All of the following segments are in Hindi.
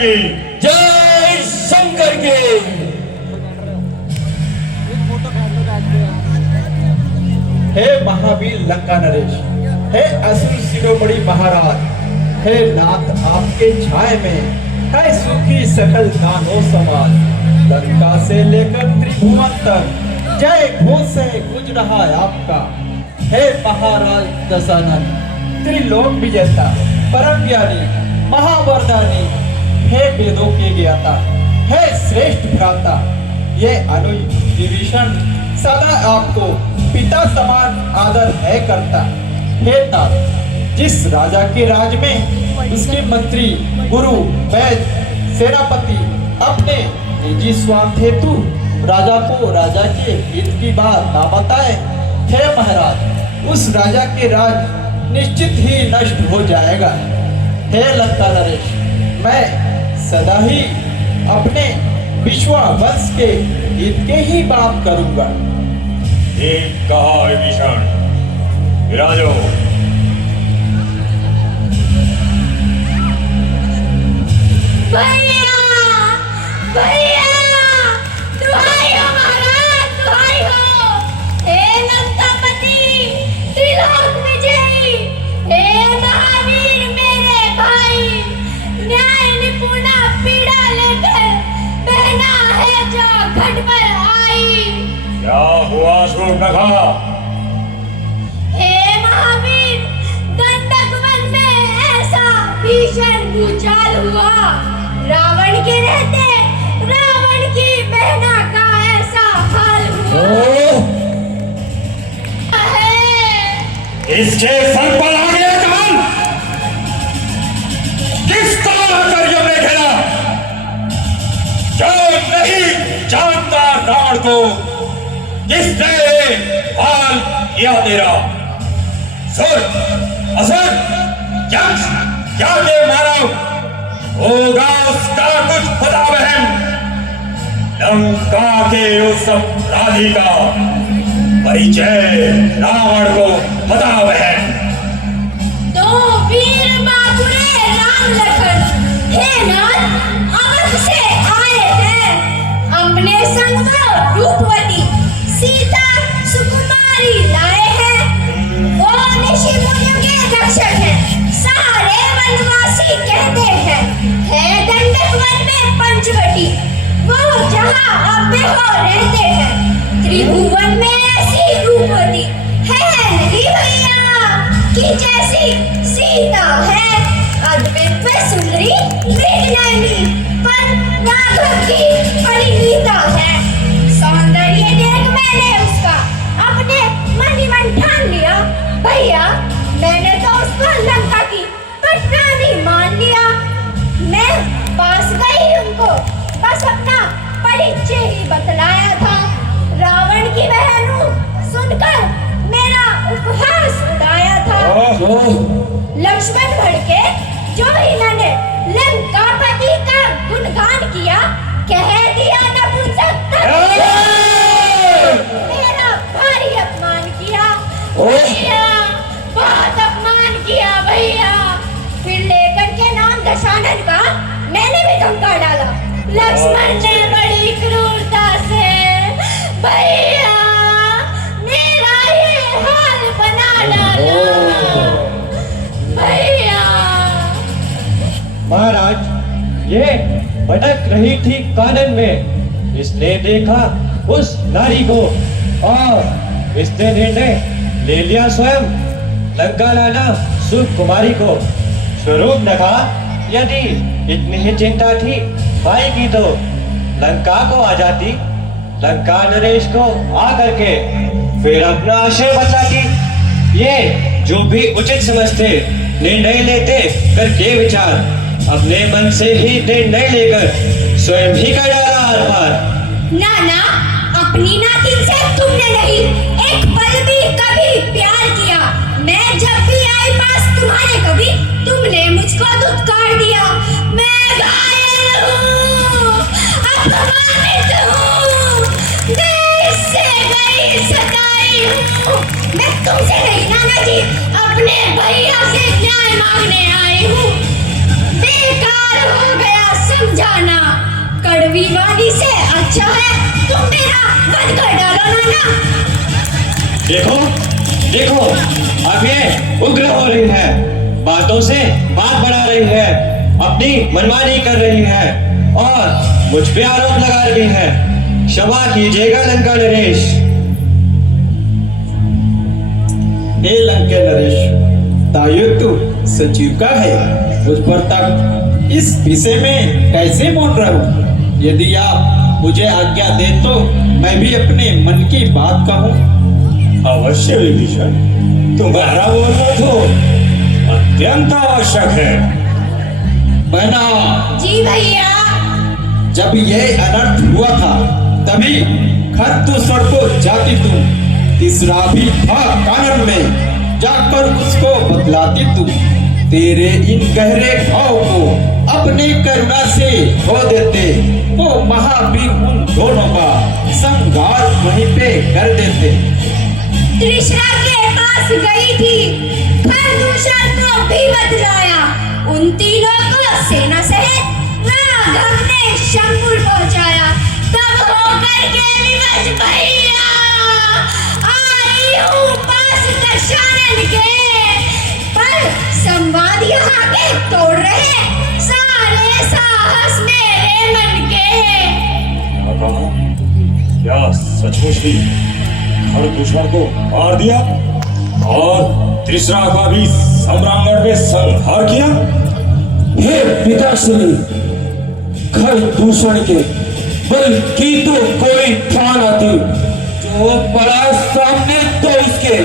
की जय शंकर की। हे महावीर लंका नरेश, हे असुर शिरोमणि महाराज, हे नाथ आपके छाए में है सुखी सकल दानव समाज। लंका से लेकर त्रिभुवन तक जय घोष से गुज रहा है आपका। हे महाराज दशानन, त्रिलोक विजेता, परम ज्ञानी, महावरदानी, हे वेदों के ज्ञाता, हे श्रेष्ठ भ्राता, ये अनुज विभीषण सदा आपको पिता समान आदर है करता। हे तात, जिस राजा के राज में उसके मंत्री, गुरु, वैद्य, सेनापति अपने निजी स्वार्थ हेतु राजा को राजा के हित की बात ना बताए, हे महाराज उस राजा के राज निश्चित ही नष्ट हो जाएगा। हे लंका नरेश, मैं सदा ही अपने विश्वा वंश के हित के ही बात करूंगा। ठीक कहा विभीषण। विराजो। भैया भैया, दुहाई हो महाराज, दुहाई हो। हे लंकापति, त्रिलोक विजयी, हे महावीर मेरे भाई, न्याय निपुणा पीड़ा लेकर बहना है जो घट पर आई। क्या हुआ शूर्पणखा? हे महावीर, गंडक वन में ऐसा भीषण भूचाल हुआ, रावण के रहते रावण की बहना का ऐसा हाल हुआ है। इसके सर पर आ गया कमल। किस तरह कर्म ने खेला? जो नहीं जानता रावण को, किसने हाल किया तेरा? सुन असुर, यक्ष क्या के मानव होगा उसका कुछ पता बहन। लंका के उस अपराधी का परिचय रावण को पता बहन। दो वीर बाबुरे राम लखन, हे नाथ, अवध से आए हैं। अपने संग वो रूपवती सीता सुकुमारी लाए हैं। वो ऋषि मुनियों के रक्षक हैं, सारे वनवासी कहते हैं। है गंडक वन में पंचवटी, वो जहाँ अब हो रहते हैं। त्रिभुवन में ऐसी रूपवती है नहीं भैया कि जैसी सीता है। अद्भुत व सुंदरी मृगनयनी, पर राघव की परिणीता है। सौंदर्य देख मैंने उसका अपने मन ही मन ठान लिया। भैया मैंने तो उसको लंका की पटरानी मान लिया। मैं पास गई उनको, बस अपना परिचय ही बतलाया था। रावण की बहन हूँ सुनकर मेरा उपहास उड़ाया था। लक्ष्मण भड़के जो इन्होंने लंकापति का गुणगान किया, कह दिया नपुंसक, मेरा भारी अपमान किया भैया, बहुत अपमान किया भैया। फिर लेकर के नाम दशानन का मैंने भी धमका डाला। लक्ष्मण ने बड़ी क्रूरता से भैया मेरा ये हाल बना डाला भैया। महाराज, ये भटक रही थी कानन में, इसने देखा उस नारी को और इसने निर्णय ले लिया स्वयं लंका लाना सुकुमारी को। स्वरूप नखा, यदि इतनी ही चिंता थी भाई की तो लंका को आ जाती, लंका नरेश को आ करके फिर अपना आशय बताती। ये जो भी उचित समझते निर्णय लेते करके विचार, अपने मन से ही निर्णय लेकर स्वयं ही कर डाला हर बार। नाना, अपनी नातिन से तुमने नहीं एक पल भी कभी प्यार किया। मैं जब भी आई पास तुम्हारे, कभी तुमने मुझको दुत्कार दिया। मैं घायल हूँ, अपमानित हूँ, देश से गई सताई हूँ। मैं तुमसे नहीं नाना जी, अपने भैया से न्याय मांगने आई हूँ। बेकार हो गया सब अरवीवादी से अच्छा है तुम मेरा वध कर डालो नाना। देखो देखो, अब ये उग्र हो रही है, बातों से बात बढ़ा रही है, अपनी मनमानी कर रही है और मुझ पे आरोप लगा रही है। क्षमा कीजिएगा लंका नरेश। हे लंका नरेश, दायित्व सचिव का है, मुझ पर तक इस विषय में कैसे बोल रहा हूँ? यदि आप मुझे आज्ञा दे तो मैं भी अपने मन की बात कहूँ। अवश्य विभीषण, तुम्हारा बोलना तो अत्यंत आवश्यक है। बहना, जी भैया। जब ये अनर्थ हुआ था तभी खरदूषण को जाती तुम, तीसरा भी था कानन में, जाकर उसको बतलाती तुम। तेरे इन गहरे भाव को अपने करुणा से धो देते, वो महावीर उन दोनों का संहार वहीं पे कर देते। तृष्णा के पास गई थी, खरदूषण को भी बतलाया। उन तीनों को सेना सहित राघव ने शंकुर पहुंचाया। तब होकर के विवश भैया आई हूँ पास दशानन के, पर संवाद यहाँ के तोड़ रहे सारे साहस मेरे मन के। क्या कहा? क्या सचमुच ही खरदूषण को मार दिया और तृष्णा का भी सम्रांगण में संहार किया? हे पिताश्री, खरदूषण के बल की तो कोई था न थी, जो पड़ा सामने तो उसके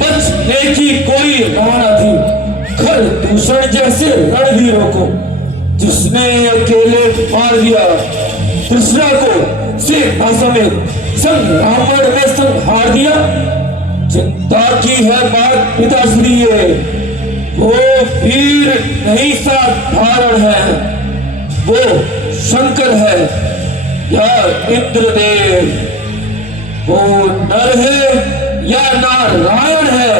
बचने की कोई राह न थी। खरदूषण जैसे रणवीरों को जिसने अकेले मार दिया, तृष्णा को सेना समेत संग्रामण में संहार दिया। चिंता की है बात पिताश्री, ये वो वीर नहीं साधारण है, वो शंकर है या इंद्रदेव, वो नर है या नारायण है।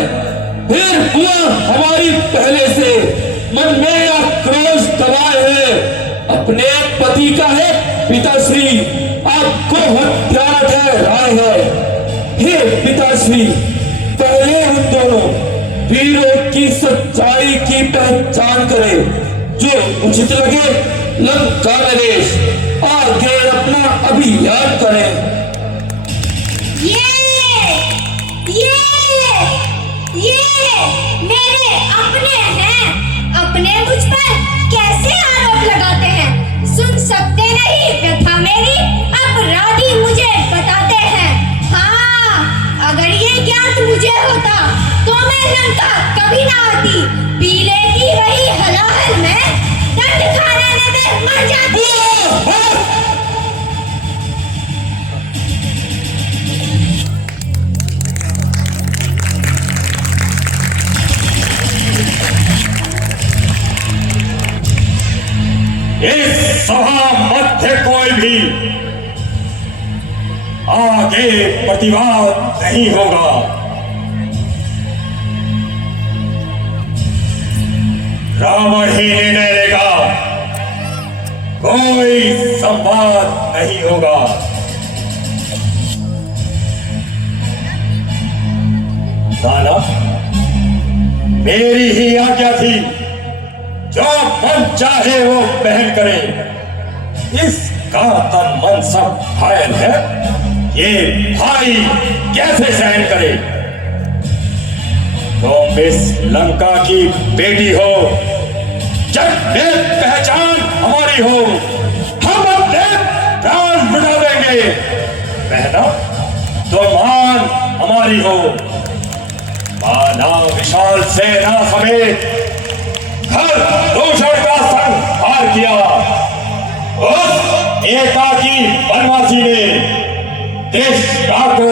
फिर हुआ हमारी पहले से मन में आक्रोश दबाए है, अपने पति का है पिताश्री, आपको हत्यारा ठहराए है। हे पिताश्री, पहले उन दोनों वीरों की सच्चाई की पहचान करें, जो उचित लगे लंका नरेश आगे अपना अभियान करें। ये मेरे अपने हैं, अपने मुझ पर कैसे आरोप लगाते हैं? सुन सकते नहीं व्यथा मेरी, अपराधी मुझे बताते हैं। हाँ, अगर ये ज्ञात मुझे होता तो मैं लंका कभी ना आती, पी लेती वही हलाहल में, दंड खाने में मर जाती। इस सभा मध्य कोई भी आगे प्रतिवाद नहीं होगा। रावण ही निर्णय लेगा, कोई संवाद नहीं होगा। नाना, मेरी ही आज्ञा थी, जो मन चाहे वो पहन करे। इसका तन मन सब घायल है, ये भाई कैसे सहन करे? तुम इस लंका की बेटी हो, जब पहचान हमारी हो, हम अपने प्राण मिटा देंगे। बहना, तुम मान हमारी हो, माना विशाल सेना समेत खरदूषण का संहार किया। उस एकाकी वनवासी ने तृष्णा को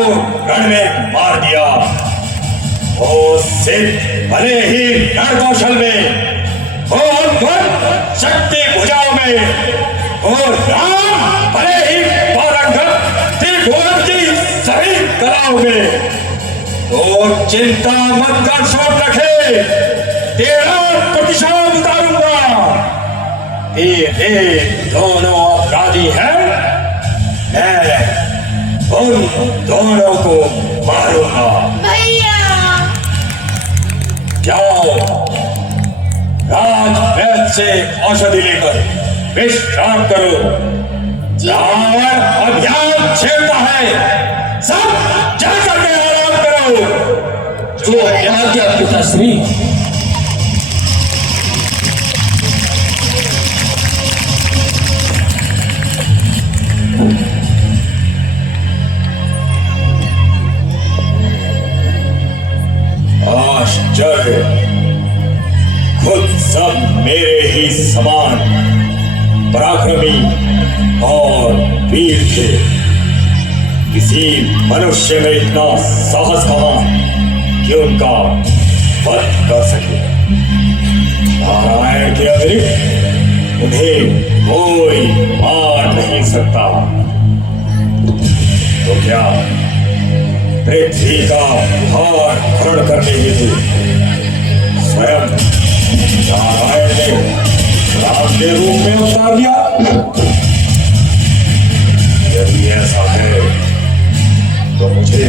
रण में मार दिया। वो सिर्फ भले ही रण कौशल में, और शक्ति भुजाओं में, और राम भले ही पारंगत त्रिभुवन की सभी कलाओं में। तो चिंता मत कर, सोच रखे, तेरा प्रतिशोध उतारूंगा। ये दोनों अपराधी हैं मैं उन दोनों को मारूंगा। भैया जाओ, राजवैद्य से औषधि लेकर विश्राम करो। रावण अभियान छेड़ता है, सब जाकर के आराम करो। जो आज्ञा पिताश्री। आश्चर्य, खुद सब मेरे ही समान पराक्रमी और वीर थे। किसी मनुष्य में इतना साहस कहाँ कि उनका वध कर सके। नारायण के अतिरिक्त उन्हें कोई मार नहीं सकता। तो क्या पृथ्वी का भार खरण करने हेतु स्वयं नारायण ने राम के रूप में उतार लिया? यदि ऐसा है तो मुझे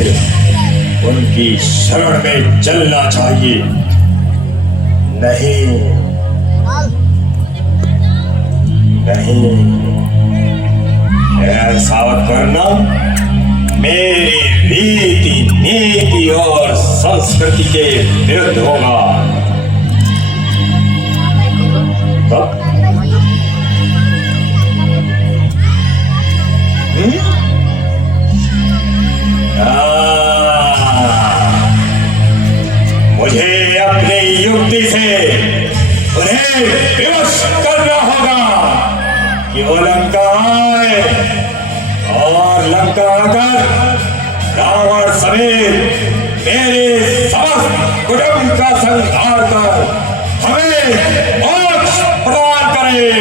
उनकी शरण में चलना चाहिए। नहीं नहीं, ऐसा करना मेरी रीति नीति और संस्कृति के विरुद्ध होगा। कब? मुझे अपनी युक्ति से उन्हें विवश करना होगा कि वो लंका आए और लंका आकर रावण समेत मेरे समस्त कुटुंब का संहार कर हमें मोक्ष प्रदान करे।